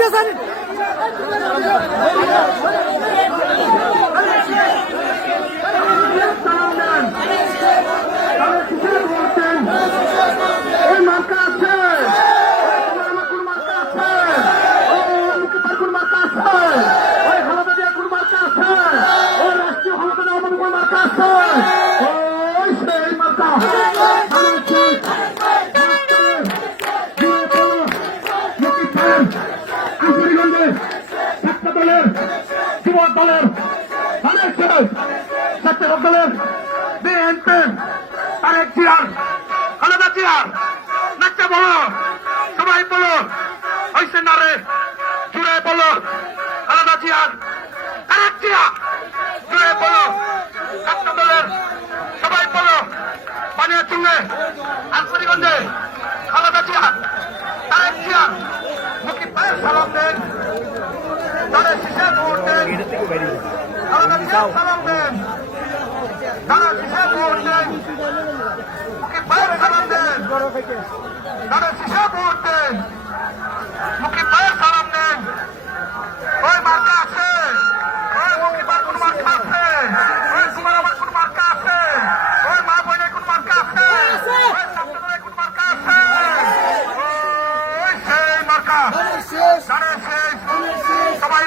দিয়েছেন দলের শেষ ছাত্র দলের বিএনপি তারেক জিয়ার, খালেদা জিয়ার। নাচতে বলো, সবাই বলো, হইছে না রে? জুড়ে বলো, খালেদা জিয়ার, তারেক জিয়া। জুড়ে বলো ছাত্র দলের সবাই বলো পানিয়া চুঙ্গে আন্তরিগঞ্জে খালেদা জিয়া, তারেক জিয়া। মুখী পায়ের সালাম দেন তাদের শিশে সেই মার্কা। ধানের শেষ সবাই